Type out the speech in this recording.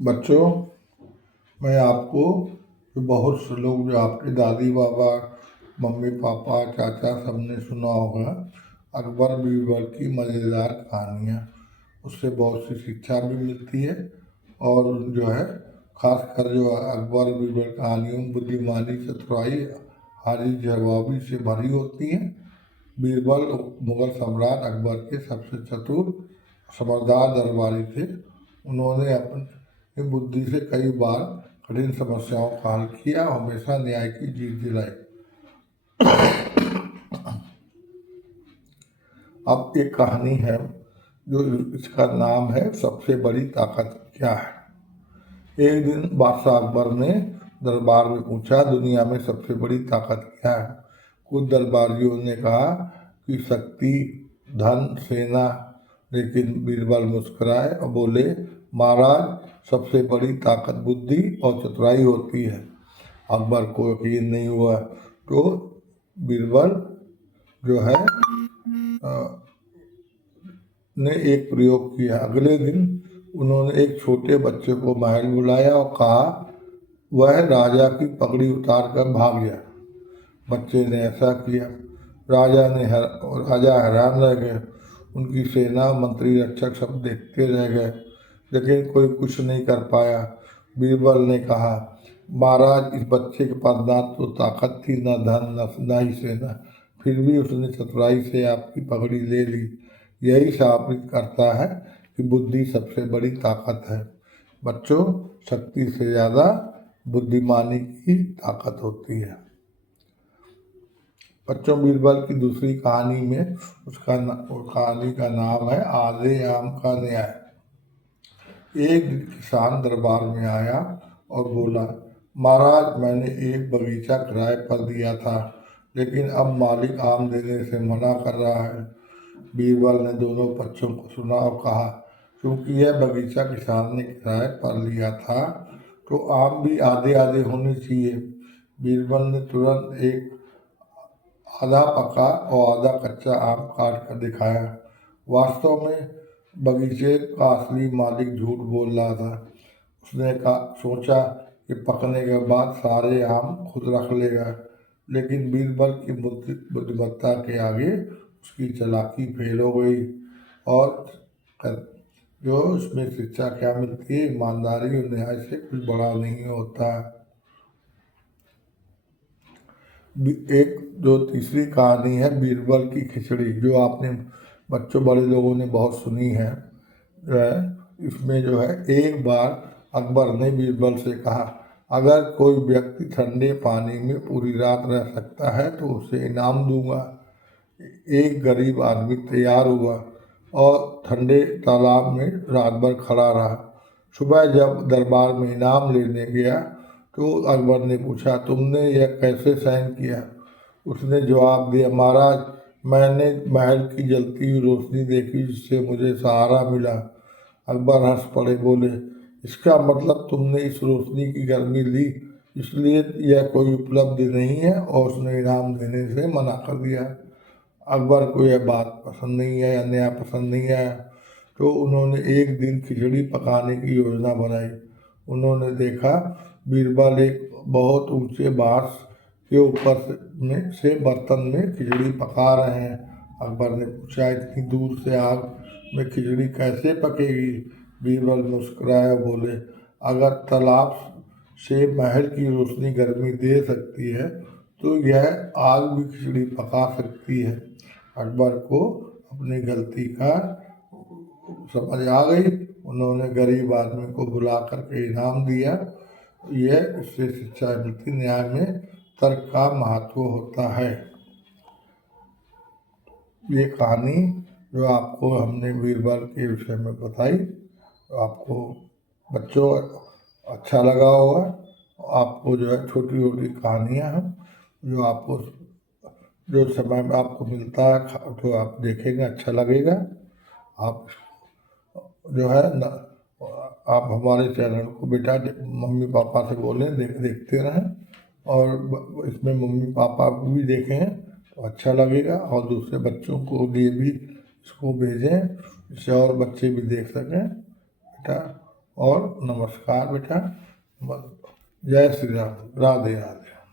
बच्चों, मैं आपको जो बहुत से लोग जो आपके दादी बाबा, मम्मी पापा, चाचा सबने सुना होगा अकबर बीरबल की मज़ेदार कहानियाँ। उससे बहुत सी शिक्षा भी मिलती है और जो है खासकर जो अकबर बीरबल कहानियों में बुद्धिमानी, चतुराई, हारी जवाबी से भरी होती हैं। बीरबल मुगल सम्राट अकबर के सबसे चतुर समझदार दरबारी थे। उन्होंने अपनी बुद्धि से कई बार कठिन समस्याओं का हल किया और हमेशा न्याय की जीत दिलाई। अब एक कहानी है जो इसका नाम है सबसे बड़ी ताकत क्या है। एक दिन बादशाह अकबर ने दरबार में पूछा, दुनिया में सबसे बड़ी ताकत क्या है। कुछ दरबारियों ने कहा कि शक्ति, धन, सेना। लेकिन बीरबल मुस्कुराए और बोले, महाराज, सबसे बड़ी ताकत बुद्धि और चतुराई होती है। अकबर को यकीन नहीं हुआ तो बीरबल जो है ने एक प्रयोग किया। अगले दिन उन्होंने एक छोटे बच्चे को महल बुलाया और कहा वह राजा की पगड़ी उतार कर भाग गया। बच्चे ने ऐसा किया। राजा हैरान रह गए। उनकी सेना, मंत्री, रक्षक सब देखते रह गए, लेकिन कोई कुछ नहीं कर पाया। बीरबल ने कहा, महाराज, इस बच्चे के पास ना तो ताकत थी, न धन, न ही सेना, फिर भी उसने चतुराई से आपकी पगड़ी ले ली। यही साबित करता है कि बुद्धि सबसे बड़ी ताकत है। बच्चों, शक्ति से ज़्यादा बुद्धिमानी की ताकत होती है। बच्चों, बीरबल की दूसरी कहानी में कहानी का नाम है आधे आम का न्याय। एक किसान दरबार में आया और बोला, महाराज, मैंने एक बगीचा किराए पर दिया था, लेकिन अब मालिक आम देने से मना कर रहा है। बीरबल ने दोनों पक्षों को सुना और कहा, क्योंकि यह बगीचा किसान ने किराए पर लिया था तो आम भी आधे आधे होने चाहिए। बीरबल ने तुरंत एक आधा पका और आधा कच्चा आम काट कर दिखाया। वास्तव में बगीचे का असली मालिक झूठ बोल रहा था। उसने सोचा कि पकने के बाद सारे आम खुद रख लेगा, लेकिन बीरबल की बुद्धिमत्ता के आगे उसकी चालाकी फेल हो गई। और जो उसमें शिक्षा क्या मिलती है, ईमानदारी और न्याय से कुछ बड़ा नहीं होता। एक जो तीसरी कहानी है बीरबल की खिचड़ी, जो आपने बच्चों बड़े लोगों ने बहुत सुनी है। जो है इसमें जो है एक बार अकबर ने बीरबल से कहा, अगर कोई व्यक्ति ठंडे पानी में पूरी रात रह सकता है तो उसे इनाम दूंगा। एक गरीब आदमी तैयार हुआ और ठंडे तालाब में रात भर खड़ा रहा। सुबह जब दरबार में इनाम लेने गया तो अकबर ने पूछा, तुमने यह कैसे सहन किया। उसने जवाब दिया, महाराज, मैंने महल की जलती हुई रोशनी देखी जिससे मुझे सहारा मिला। अकबर हंस पड़े, बोले, इसका मतलब तुमने इस रोशनी की गर्मी ली, इसलिए यह कोई उपलब्धि नहीं है और उसने इनाम देने से मना कर दिया। अकबर को यह बात पसंद नहीं आया, न्याय पसंद नहीं आया, तो उन्होंने एक दिन खिचड़ी पकाने की योजना बनाई। उन्होंने देखा बीरबल एक बहुत ऊंचे बांस के ऊपर से बर्तन में खिचड़ी पका रहे हैं। अकबर ने पूछा, इतनी दूर से आग में खिचड़ी कैसे पकेगी। बीरबल मुस्कुराए बोले, अगर तालाब से महल की रोशनी गर्मी दे सकती है तो यह आग भी खिचड़ी पका सकती है। अकबर को अपनी गलती का समझ आ गई। उन्होंने गरीब आदमी को बुला करके इनाम दिया। यह इससे शिक्षा मिलती, न्याय में तर्क का महत्व होता है। ये कहानी जो आपको हमने बीरबल के विषय में बताई, तो आपको बच्चों अच्छा लगा होगा। आपको जो है छोटी छोटी कहानियाँ हैं जो आपको जो समय में आपको मिलता है तो आप देखेंगे, अच्छा लगेगा। आप जो है न, आप हमारे चैनल को बेटा मम्मी पापा से बोलें देखते रहें, और इसमें मम्मी पापा को भी देखें तो अच्छा लगेगा, और दूसरे बच्चों को लिए भी इसको भेजें जिससे और बच्चे भी देख सकें। बेटा और नमस्कार बेटा। जय श्री राम। राधे राधे।